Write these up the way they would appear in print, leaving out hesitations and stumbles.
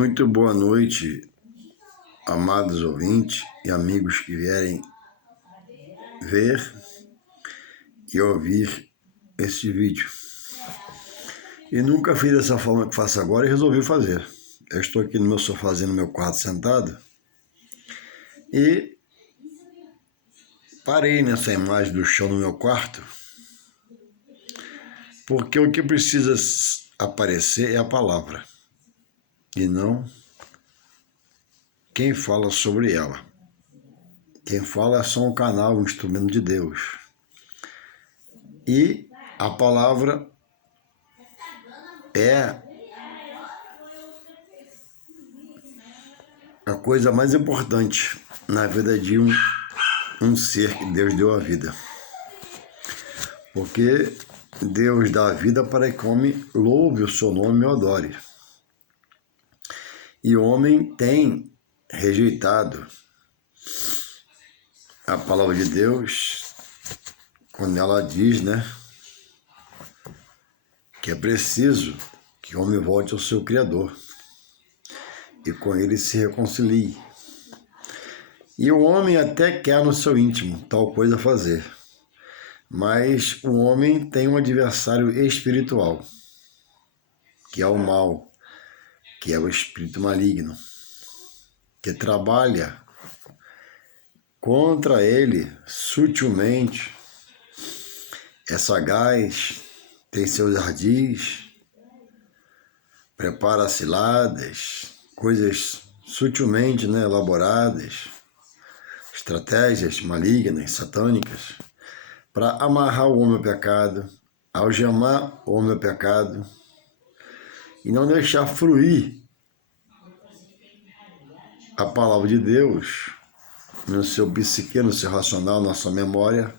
Muito boa noite, amados ouvintes e amigos que vierem ver e ouvir este vídeo. E nunca fiz dessa forma que faço agora e resolvi fazer. Eu estou aqui no meu sofazinho, no meu quarto sentado, e parei nessa imagem do chão no meu quarto, porque o que precisa aparecer é a palavra, e não quem fala sobre ela. Quem fala é só um canal, um instrumento de Deus. E a palavra é a coisa mais importante na vida de um ser que Deus deu a vida. Porque Deus dá a vida para que o homem louve o seu nome e o adore. E o homem tem rejeitado a palavra de Deus quando ela diz, que é preciso que o homem volte ao seu Criador e com ele se reconcilie. E o homem até quer no seu íntimo tal coisa fazer, mas o homem tem um adversário espiritual, que é o mal, que é o espírito maligno, que trabalha contra ele sutilmente, é sagaz, tem seus ardis, prepara ciladas, coisas sutilmente elaboradas, estratégias malignas, satânicas, para amarrar o homem ao pecado, algemar o homem ao pecado e não deixar fluir a palavra de Deus no seu psique, no seu racional, na sua memória,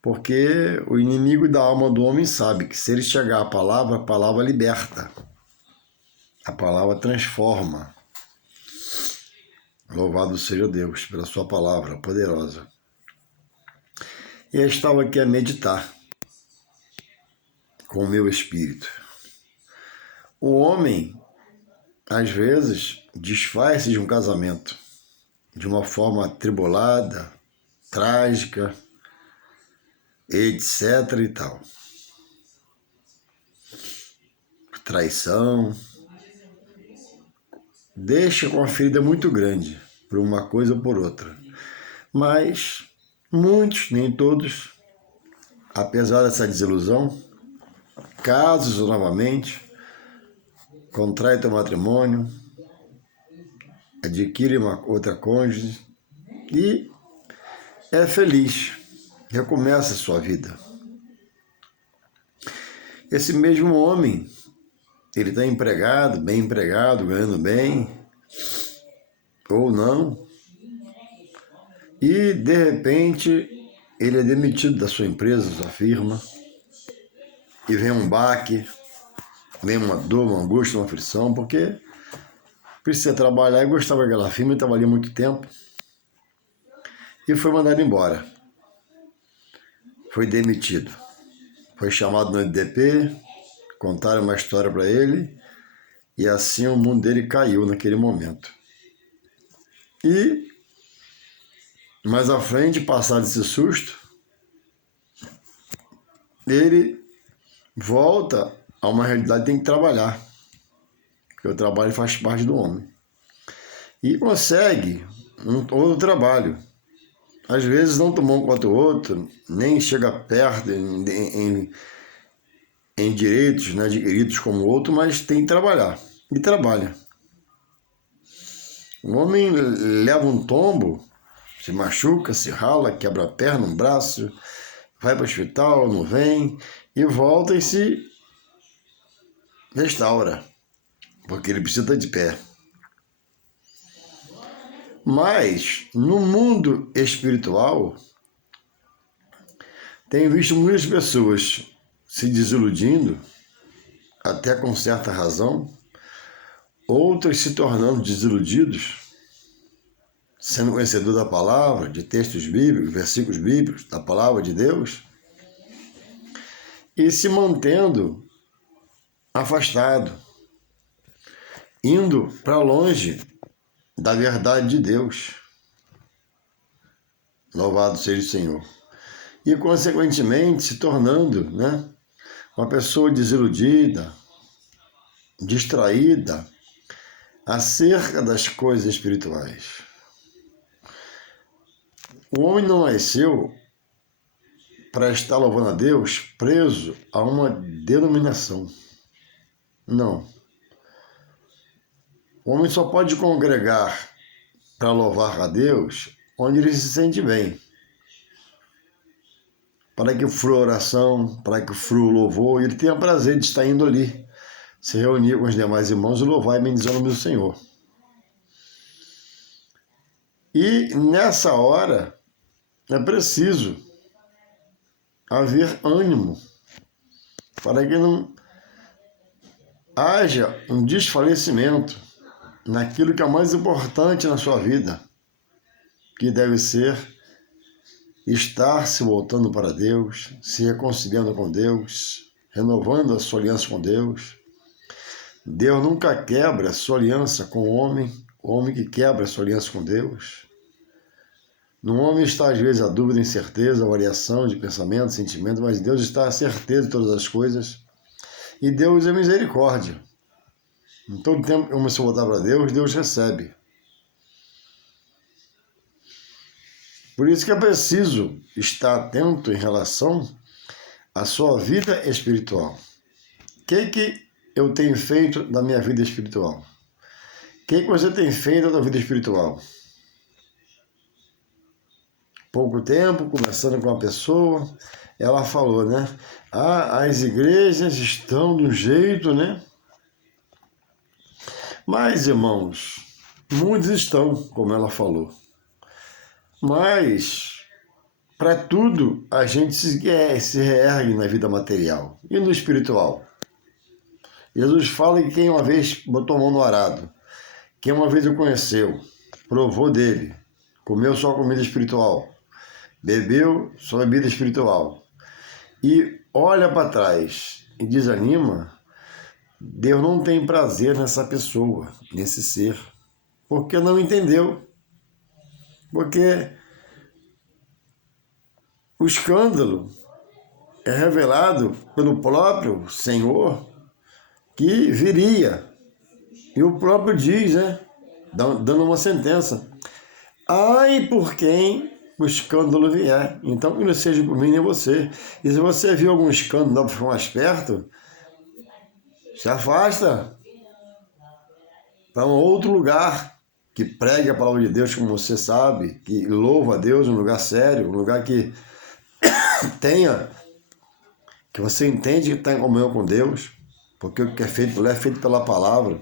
porque o inimigo da alma do homem sabe que se ele chegar à palavra, a palavra liberta, a palavra transforma. Louvado seja Deus pela sua palavra poderosa. E eu estava aqui a meditar com o meu espírito. O homem, às vezes, desfaz-se de um casamento de uma forma atribulada, trágica, etc. e tal. Traição. Deixa com a ferida muito grande, por uma coisa ou por outra. Mas muitos, nem todos, apesar dessa desilusão, casam novamente, contraem o matrimônio, adquirem uma outra cônjuge e é feliz, recomeça a sua vida. Esse mesmo homem, ele está empregado, bem empregado, ganhando bem, ou não, e de repente ele é demitido da sua empresa, da sua firma, e vem um baque, vem uma dor, uma angústia, uma aflição, porque precisa trabalhar e gostava daquela firma, e trabalhou muito tempo, e foi mandado embora. Foi demitido. Foi chamado no NDP, contaram uma história para ele, e assim o mundo dele caiu naquele momento. E, mais à frente, passado esse susto, ele volta a uma realidade, tem que trabalhar, porque o trabalho faz parte do homem. E consegue um outro trabalho. Às vezes não tão bom quanto o outro, nem chega perto em direitos adquiridos como o outro, mas tem que trabalhar. E trabalha. O homem leva um tombo, se machuca, se rala, quebra a perna, um braço, vai para o hospital, não vem, e volta e se restaura, porque ele precisa estar de pé. Mas, no mundo espiritual, tenho visto muitas pessoas se desiludindo, até com certa razão, outras se tornando desiludidos, sendo conhecedor da palavra, de textos bíblicos, versículos bíblicos, da palavra de Deus, e se mantendo afastado, indo para longe da verdade de Deus. Louvado seja o Senhor. E, consequentemente, se tornando, né, uma pessoa desiludida, distraída acerca das coisas espirituais. O homem não nasceu para estar louvando a Deus preso a uma denominação. Não. O homem só pode congregar para louvar a Deus onde ele se sente bem. Para que flua a oração, para que flua o louvor, e ele tenha prazer de estar indo ali, se reunir com os demais irmãos e louvar e bendizer o nome do Senhor. E nessa hora é preciso haver ânimo para que não haja um desfalecimento naquilo que é mais importante na sua vida, que deve ser estar se voltando para Deus, se reconciliando com Deus, renovando a sua aliança com Deus. Deus nunca quebra a sua aliança com o homem que quebra a sua aliança com Deus. No homem está, às vezes, a dúvida, a incerteza, a variação de pensamento, sentimento, mas Deus está a certeza de todas as coisas. E Deus é misericórdia. Em todo tempo que eu comecei a voltar para Deus, Deus recebe. Por isso que é preciso estar atento em relação à sua vida espiritual. O que eu tenho feito da minha vida espiritual? O que você tem feito da vida espiritual? Pouco tempo, conversando com uma pessoa, ela falou, né? As igrejas estão do jeito, né? Mas, irmãos, muitos estão, como ela falou. Mas, para tudo, a gente se reergue na vida material e no espiritual. Jesus fala que quem uma vez botou a mão no arado, quem uma vez o conheceu, provou dele, comeu sua comida espiritual, bebeu sua bebida espiritual e olha para trás e desanima, Deus não tem prazer nessa pessoa, nesse ser, porque não entendeu. Porque o escândalo é revelado pelo próprio Senhor que viria. E o próprio diz, né, dando uma sentença. Ai por quem o escândalo vier. Então que não seja por mim nem você. E se você viu algum escândalo, dá para ficar mais perto, se afasta para um outro lugar que pregue a palavra de Deus, como você sabe, que louva a Deus, um lugar sério, um lugar que tenha, que você entende que está em comunhão com Deus, porque o que é feito pela palavra.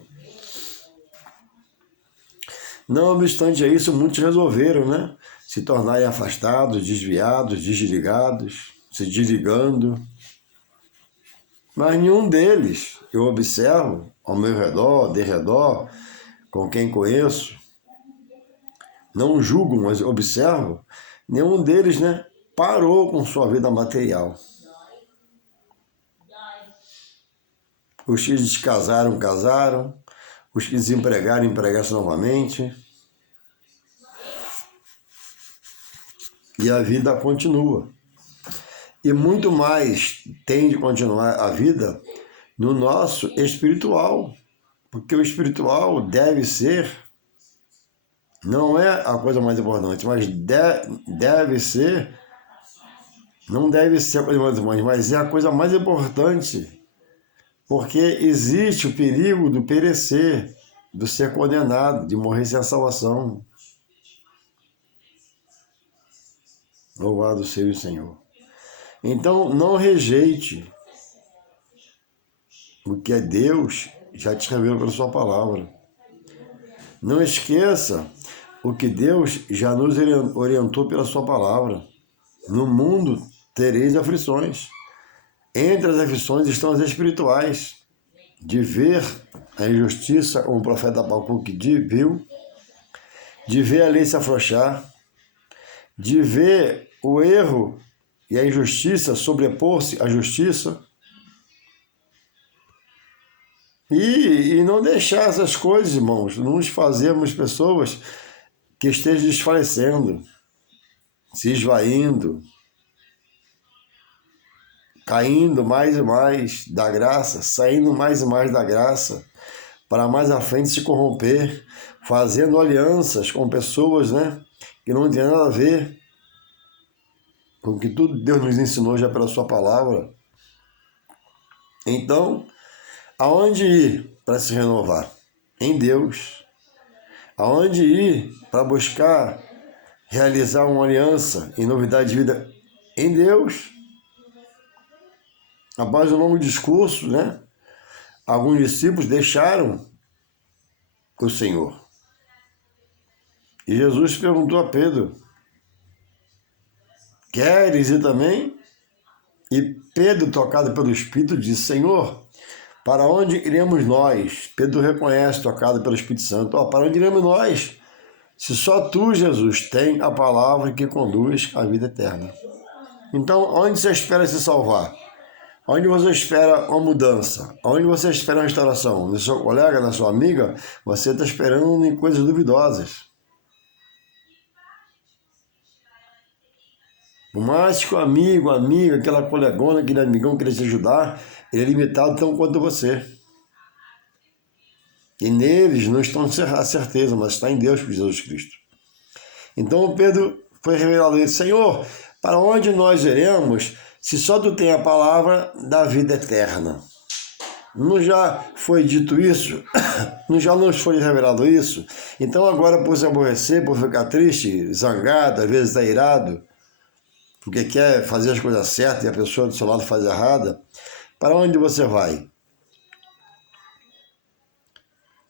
Não obstante a isso, muitos resolveram, né, se tornarem afastados, desviados, desligados, se desligando. Mas nenhum deles, eu observo ao meu redor, de redor, com quem conheço, não julgo, mas observo, nenhum deles, né, parou com sua vida material. Os que descasaram, casaram. Os que desempregaram, empregaram-se novamente. E a vida continua. E muito mais tem de continuar a vida no nosso espiritual. Porque o espiritual deve ser, não é a coisa mais importante, mas deve ser, não deve ser a coisa mais importante, mas é a coisa mais importante. Porque existe o perigo do perecer, do ser condenado, de morrer sem a salvação. Louvado seja o Senhor. Então, não rejeite o que é Deus já te revelou pela sua palavra. Não esqueça o que Deus já nos orientou pela sua palavra. No mundo tereis aflições. Entre as aflições estão as espirituais, de ver a injustiça, como o profeta Abacuque viu, de ver a lei se afrouxar, de ver o erro e a injustiça sobrepor-se à justiça. E não deixar essas coisas, irmãos, nos fazermos pessoas que estejam desfalecendo, se esvaindo, caindo mais e mais da graça, saindo mais e mais da graça, para mais à frente se corromper, fazendo alianças com pessoas, né, que não tem nada a ver com o que tudo Deus nos ensinou já pela sua palavra. Então, aonde ir para se renovar? Em Deus. Aonde ir para buscar realizar uma aliança em novidade de vida? Em Deus. Após um longo discurso, né, alguns discípulos deixaram o Senhor. E Jesus perguntou a Pedro: queres ir também? E Pedro, tocado pelo Espírito, disse: Senhor, para onde iremos nós? Pedro reconhece, tocado pelo Espírito Santo: para onde iremos nós? Se só tu, Jesus, tem a palavra que conduz à vida eterna. Então, onde você espera se salvar? Onde você espera uma mudança? Onde você espera uma restauração? No seu colega, na sua amiga? Você está esperando em coisas duvidosas. Por mais que o amigo, a amiga, aquela colegona, aquele amigão queira te ajudar, ele é limitado tão quanto você. E neles não estão a certeza, mas está em Deus por Jesus Cristo. Então Pedro foi revelado a ele: Senhor, para onde nós iremos se só tu tem a palavra da vida eterna? Não já foi dito isso? Não já nos foi revelado isso? Então agora, por se aborrecer, por ficar triste, zangado, às vezes está irado, porque quer fazer as coisas certas e a pessoa do seu lado faz errada, para onde você vai?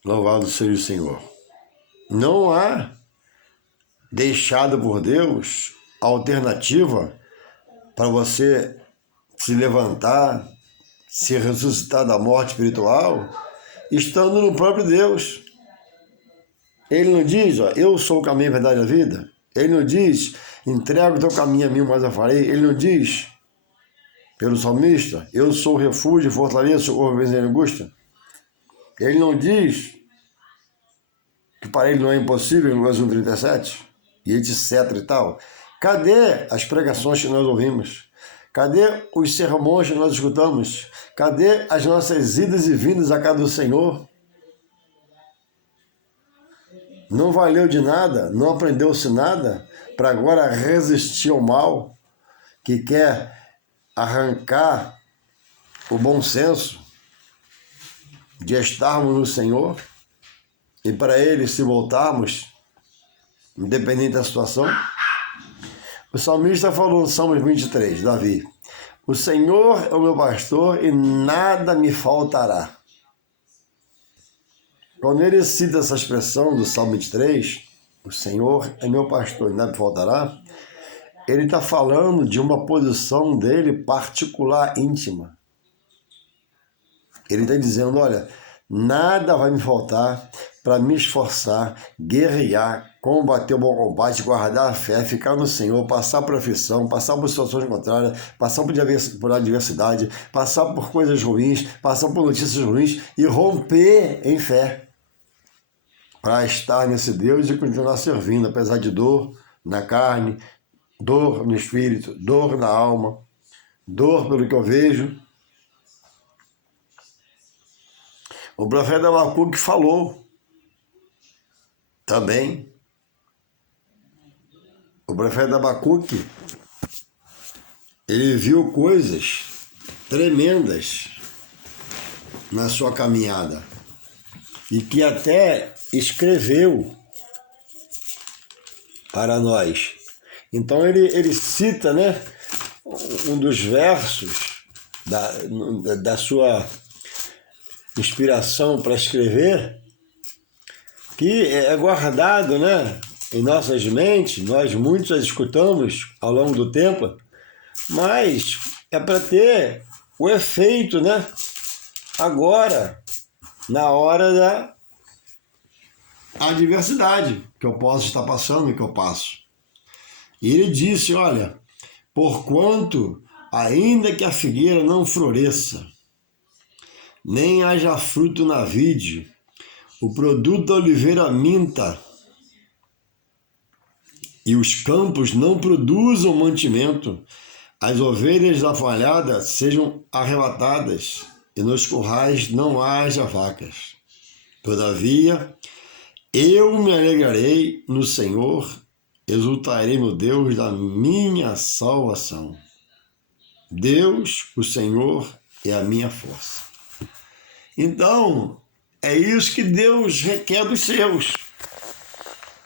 Louvado seja o Senhor. Não há deixado por Deus alternativa para você se levantar, se ressuscitar da morte espiritual, estando no próprio Deus. Ele não diz: ó, eu sou o caminho, a verdade e a vida. Ele não diz: entrega o teu caminho a mim, mas eu farei. Ele não diz, pelo salmista: eu sou o refúgio, fortaleza, socorro, vezes em angústia. Ele não diz que para ele não é impossível, em Lucas 1,37, e etc e tal. Cadê as pregações que nós ouvimos? Cadê os sermões que nós escutamos? Cadê as nossas idas e vindas à casa do Senhor? Não valeu de nada, não aprendeu-se nada para agora resistir ao mal que quer arrancar o bom senso de estarmos no Senhor e para Ele se voltarmos, independente da situação. O salmista falou no Salmo 23, Davi: o Senhor é o meu pastor e nada me faltará. Quando ele cita essa expressão do Salmo 23, o Senhor é meu pastor e nada me faltará, ele está falando de uma posição dele particular, íntima. Ele está dizendo: olha, nada vai me faltar para me esforçar, guerrear, combater o bom combate, guardar a fé, ficar no Senhor, passar por aflição, passar por situações contrárias, passar por adversidade, passar por coisas ruins, passar por notícias ruins e romper em fé para estar nesse Deus e continuar servindo, apesar de dor na carne, dor no espírito, dor na alma, dor pelo que eu vejo. O profeta Abacuque falou também. O profeta Abacuque, ele viu coisas tremendas na sua caminhada e que até escreveu para nós. Então ele cita, né, um dos versos da sua inspiração para escrever, que é guardado, né, em nossas mentes. Nós muitos as escutamos ao longo do tempo, mas é para ter o efeito, né, agora, na hora da adversidade que eu posso estar passando e que eu passo. E ele disse: olha, porquanto, ainda que a figueira não floresça, nem haja fruto na vide, o produto da oliveira minta, e os campos não produzam mantimento, as ovelhas da falhada sejam arrebatadas, e nos currais não haja vacas. Todavia, eu me alegrarei no Senhor, exultarei no Deus da minha salvação. Deus, o Senhor, é a minha força. Então, é isso que Deus requer dos seus.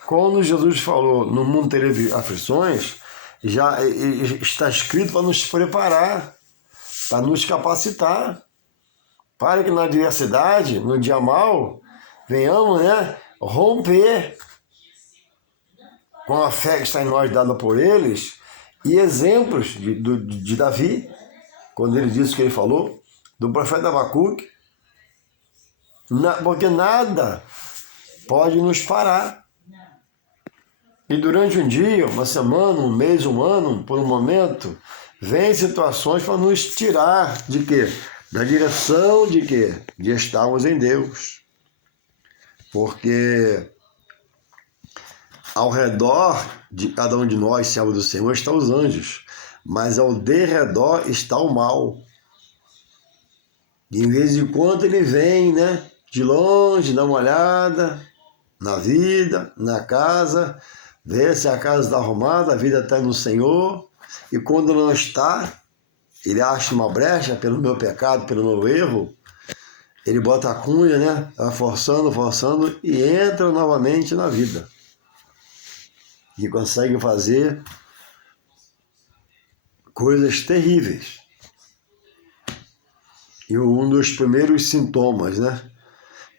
Quando Jesus falou, no mundo tereis aflições, já está escrito para nos preparar, para nos capacitar, para que na adversidade, no dia mau, venhamos, romper com a fé que está em nós, dada por eles, e exemplos de Davi, quando ele disse o que ele falou, do profeta Abacuque, porque nada pode nos parar. E durante um dia, uma semana, um mês, um ano, por um momento, vem situações para nos tirar de quê? Da direção de quê? De estarmos em Deus. Porque ao redor de cada um de nós, servos do Senhor, estão os anjos, mas ao derredor está o mal. De vez em quando ele vem, de longe, dá uma olhada na vida, na casa, vê se a casa está arrumada, a vida está no Senhor, e quando não está, ele acha uma brecha pelo meu pecado, pelo meu erro, ele bota a cunha, vai forçando, e entra novamente na vida. E consegue fazer coisas terríveis. E um dos primeiros sintomas,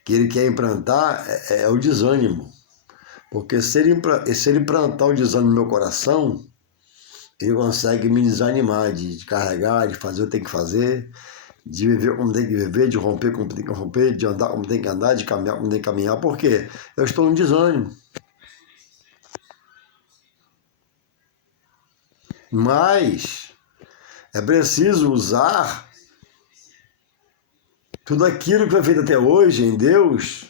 que ele quer implantar é o desânimo. Porque se ele plantar o desânimo no meu coração, ele consegue me desanimar de carregar, de fazer o que tem que fazer, de viver como tem que viver, de romper como tem que romper, de andar como tem que andar, de caminhar como tem que caminhar. Por quê? Eu estou em desânimo. Mas é preciso usar tudo aquilo que foi feito até hoje em Deus,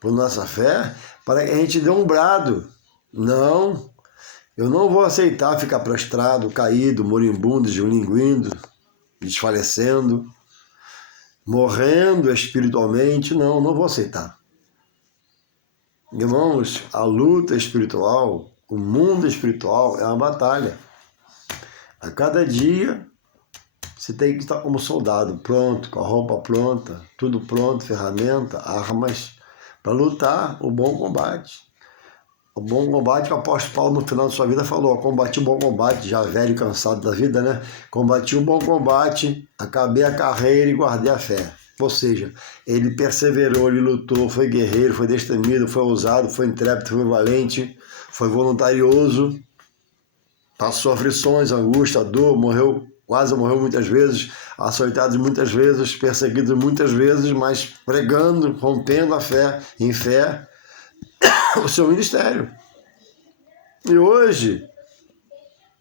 por nossa fé, para que a gente dê um brado. Não, eu não vou aceitar ficar prostrado, caído, moribundo, deslinguindo, desfalecendo, morrendo espiritualmente. Não vou aceitar. Irmãos, a luta espiritual, o mundo espiritual é uma batalha. A cada dia você tem que estar como soldado, pronto, com a roupa pronta, tudo pronto, ferramenta, armas, para lutar o bom combate. O bom combate que o apóstolo Paulo no final de sua vida falou, combati o bom combate, já velho e cansado da vida, Combati o bom combate, acabei a carreira e guardei a fé. Ou seja, ele perseverou, ele lutou, foi guerreiro, foi destemido, foi ousado, foi intrépido, foi valente, foi voluntarioso, passou aflições, angústia, dor, quase morreu muitas vezes, açoitado muitas vezes, perseguido muitas vezes, mas pregando, rompendo a fé, em fé, o seu ministério. E hoje,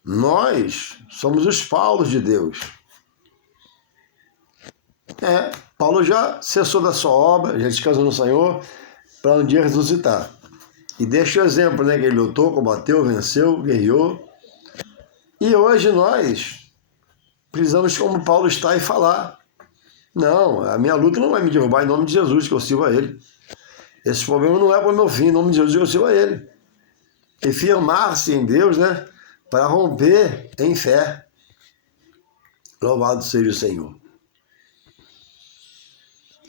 nós somos os Paulos de Deus. Paulo já cessou da sua obra, já descansou no Senhor, para um dia ressuscitar. E deixa o exemplo, que ele lutou, combateu, venceu, guerreou. E hoje nós precisamos, como Paulo está, e falar. Não, a minha luta não vai me derrubar em nome de Jesus, que eu sirvo a Ele. Esse problema não é para o meu fim, em nome de Jesus, eu sirvo a Ele. E firmar-se em Deus, para romper em fé. Louvado seja o Senhor.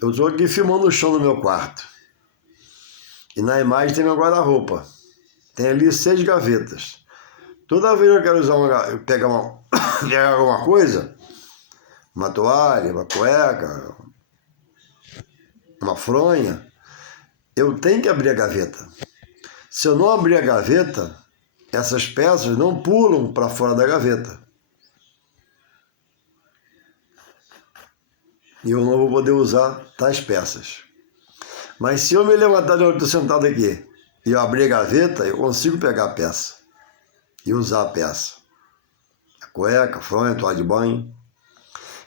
Eu estou aqui filmando o chão no meu quarto. E na imagem tem meu guarda-roupa. Tem ali 6 gavetas. Toda vez que eu quero pegar alguma coisa, uma toalha, uma cueca, uma fronha, eu tenho que abrir a gaveta. Se eu não abrir a gaveta, essas peças não pulam para fora da gaveta. E eu não vou poder usar tais peças. Mas se eu me levantar de onde estou sentado aqui e eu abrir a gaveta, eu consigo pegar a peça e usar a peça. A cueca, a fronha, a toalha de banho.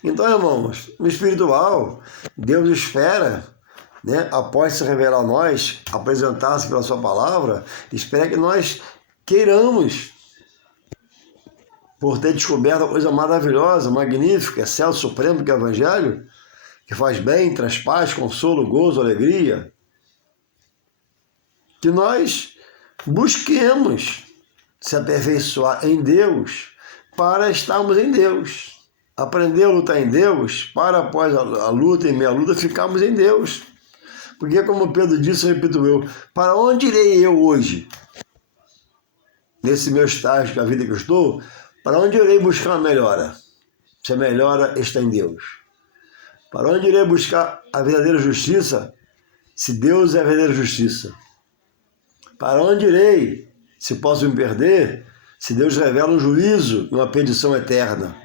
Então, irmãos, no espiritual, Deus espera, né, após se revelar a nós, apresentar-se pela sua palavra, espera que nós queiramos, por ter descoberto a coisa maravilhosa, magnífica, excelso, supremo, que é o Evangelho, que faz bem, traz paz, consolo, gozo, alegria, que nós busquemos se aperfeiçoar em Deus para estarmos em Deus. Aprender a lutar em Deus para, após a luta e meia luta, ficarmos em Deus. Porque, como Pedro disse, repito eu, para onde irei eu hoje? Nesse meu estágio da vida que eu estou, para onde irei buscar uma melhora? Se a melhora está em Deus. Para onde irei buscar a verdadeira justiça? Se Deus é a verdadeira justiça. Para onde irei, se posso me perder, se Deus revela um juízo e uma perdição eterna?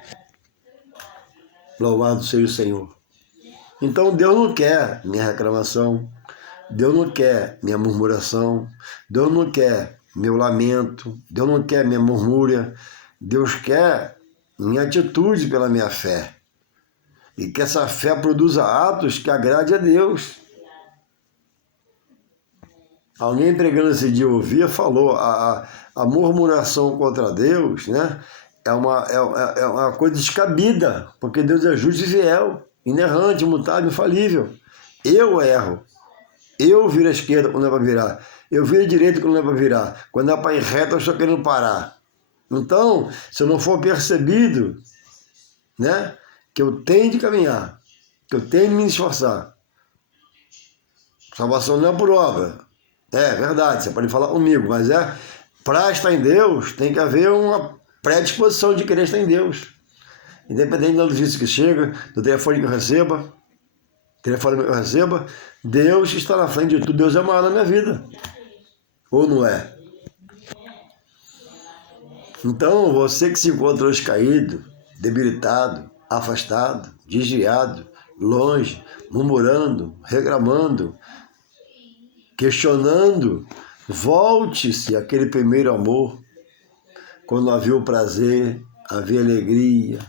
Louvado seja o Senhor. Então Deus não quer minha reclamação, Deus não quer minha murmuração, Deus não quer meu lamento, Deus não quer minha murmúria, Deus quer minha atitude pela minha fé. E que essa fé produza atos que agrade a Deus. Alguém pregando esse dia, eu ouvia, falou, a murmuração contra Deus, né, é uma coisa descabida, porque Deus é justo e fiel, inerrante, imutável, infalível. Eu erro. Eu viro à esquerda quando é para virar. Eu viro à direita quando é para virar. Quando é para ir reto, eu estou querendo parar. Então, se eu não for percebido, né, que eu tenho de caminhar, que eu tenho de me esforçar. Salvação não é por obra. É verdade, você pode falar comigo, mas para estar em Deus, tem que haver uma predisposição de querer estar em Deus. Independente do vício que chega, do telefone que eu receba, Deus está na frente de tudo, Deus é maior na minha vida. Ou não é? Então, você que se encontra hoje caído, debilitado, afastado, desviado, longe, murmurando, reclamando, questionando, volte-se àquele primeiro amor, quando havia o prazer, havia alegria.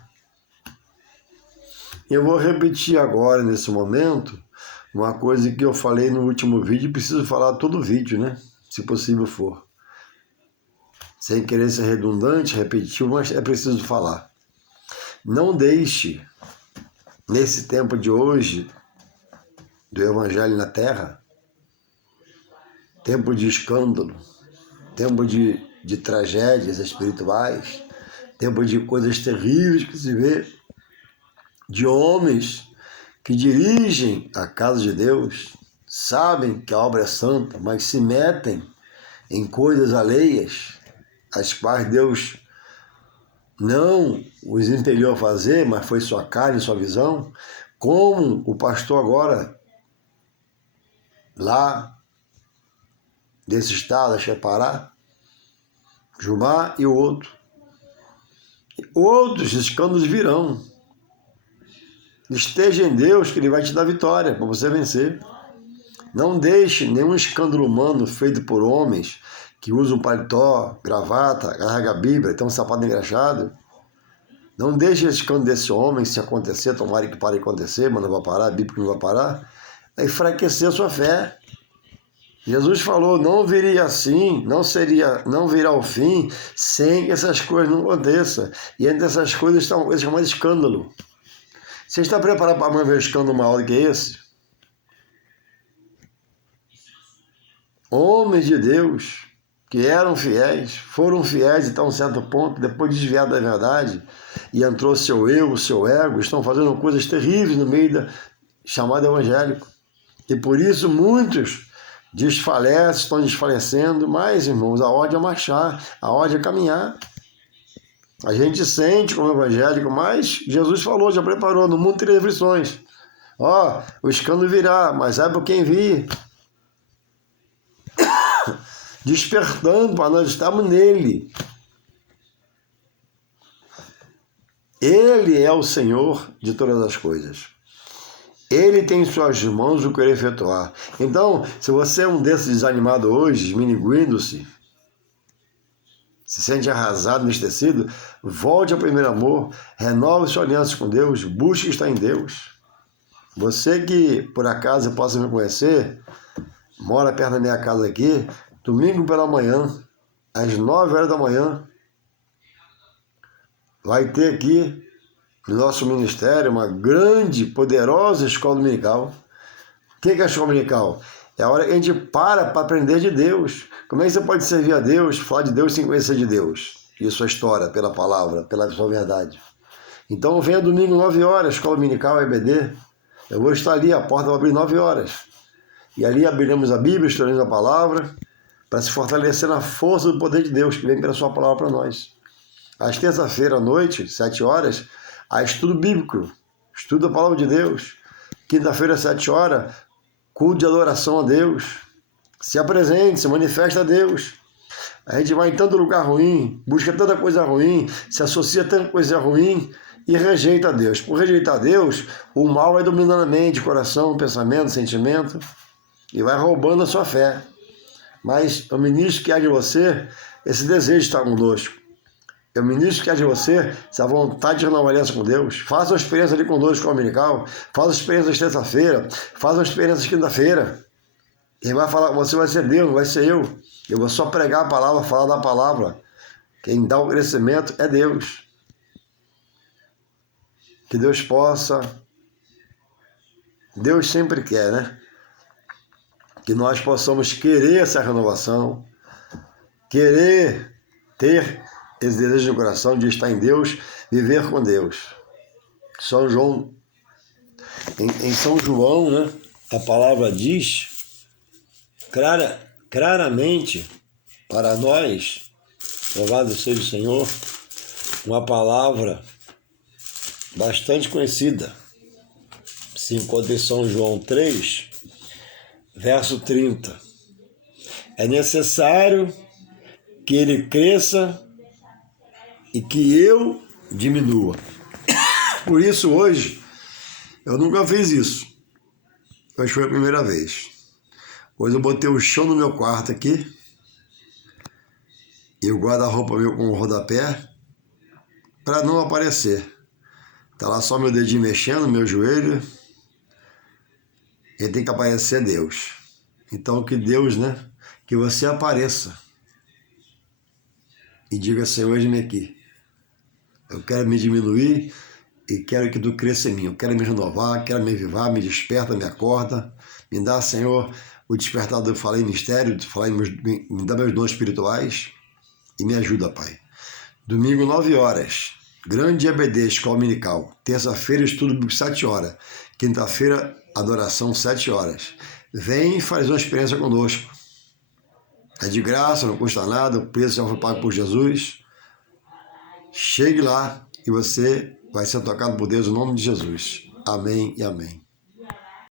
Eu vou repetir agora, nesse momento, uma coisa que eu falei no último vídeo, e preciso falar todo o vídeo, né? Se possível for. Sem querer ser redundante, repetitivo, mas é preciso falar. Não deixe, nesse tempo de hoje, do Evangelho na Terra, tempo de escândalo, tempo de tragédias espirituais, tempo de coisas terríveis que se vê, de homens que dirigem a casa de Deus, sabem que a obra é santa, mas se metem em coisas alheias, as quais Deus não os impeliu a fazer, mas foi sua carne, sua visão, como o pastor agora, lá desse estado, acho que é Pará, Jumar e o outro. Outros escândalos virão. Esteja em Deus que Ele vai te dar vitória para você vencer. Não deixe nenhum escândalo humano feito por homens que usam paletó, gravata, carrega a Bíblia, tem um sapato engraxado. Não deixe esse escândalo desse homem, se acontecer, tomara que pare de acontecer, mas não vai parar, a Bíblia não vai parar, a enfraquecer a sua fé. Jesus falou, não viria assim, não virá o fim sem que essas coisas não aconteçam. E entre essas coisas estão coisas chamadas escândalo. Você está preparado para amanhã ver um escândalo maior do que esse? Homens de Deus que eram fiéis, foram fiéis até um certo ponto, depois desviados da verdade, e entrou seu eu, seu ego, estão fazendo coisas terríveis no meio da chamada evangélico. E por isso muitos desfalecem, estão desfalecendo, mas, irmãos, a ordem é marchar, a ordem é caminhar. A gente sente como evangélico, mas Jesus falou, já preparou, no mundo teria aflições. Ó, o escândalo virá, mas é por quem vir. Despertando para nós estarmos nele. Ele é o Senhor de todas as coisas. Ele tem em suas mãos o querer efetuar. Então, se você é um desses desanimados hoje, esminiguindo-se, se sente arrasado, entristecido, volte ao primeiro amor, renove sua aliança com Deus, busque estar em Deus. Você que, por acaso, possa me conhecer, mora perto da minha casa aqui, domingo pela manhã, às 9 horas da manhã, vai ter aqui, no nosso ministério, uma grande, poderosa escola dominical. O que é a escola dominical? É a hora que a gente para aprender de Deus. Como é que você pode servir a Deus, falar de Deus sem conhecer de Deus? E sua história, pela palavra, pela sua verdade. Então venha domingo 9 horas, escola dominical, EBD. Eu vou estar ali, a porta vai abrir 9 horas. E ali abriremos a Bíblia, estudaremos a palavra, para se fortalecer na força do poder de Deus, que vem pela sua palavra para nós. Às terça-feira à noite, 7 horas, há estudo bíblico, estudo da palavra de Deus. Quinta-feira, às 7 horas, culto de adoração a Deus. Se apresente, se manifesta a Deus. A gente vai em tanto lugar ruim, busca tanta coisa ruim, se associa a tanta coisa ruim e rejeita a Deus. Por rejeitar a Deus, o mal vai dominando a mente, coração, pensamento, sentimento e vai roubando a sua fé. Mas eu ministro que há de você esse desejo de estar conosco. Eu ministro que há de você essa vontade de renovar aliança com Deus. Faça uma experiência ali conosco, dominical. Faça uma experiência de terça-feira. Faça uma experiência de quinta-feira. Quem vai falar com você vai ser Deus, não vai ser eu. Eu vou só pregar a palavra, falar da palavra. Quem dá o crescimento é Deus. Que Deus possa... Deus sempre quer, né? Que nós possamos querer essa renovação, querer ter esse desejo no coração de estar em Deus, viver com Deus. São João, em São João, né, a palavra diz claramente para nós, louvado seja o Senhor, uma palavra bastante conhecida. Se encontra em São João 3, verso 30. É necessário que ele cresça e que eu diminua. Por isso, hoje, eu nunca fiz isso. Hoje foi a primeira vez. Hoje eu botei o chão no meu quarto aqui e o guarda-roupa meu com o rodapé para não aparecer. Tá lá só meu dedinho mexendo, meu joelho. E tem que aparecer Deus. Então que Deus, né? Que você apareça. E diga, Senhor, eis-me aqui. Eu quero me diminuir e quero que tu cresça em mim. Eu quero me renovar, quero me avivar, me desperta, me acorda. Me dá, Senhor, o despertar do falar em mistério, me dá meus dons espirituais e me ajuda, Pai. Domingo, 9 horas. Grande EBD, escola dominical. Terça-feira, estudo bíblico, 7 horas. Quinta-feira, adoração, 7 horas. Vem fazer uma experiência conosco. É de graça, não custa nada, o preço já foi pago por Jesus. Chegue lá e você vai ser tocado por Deus em nome de Jesus. Amém e amém.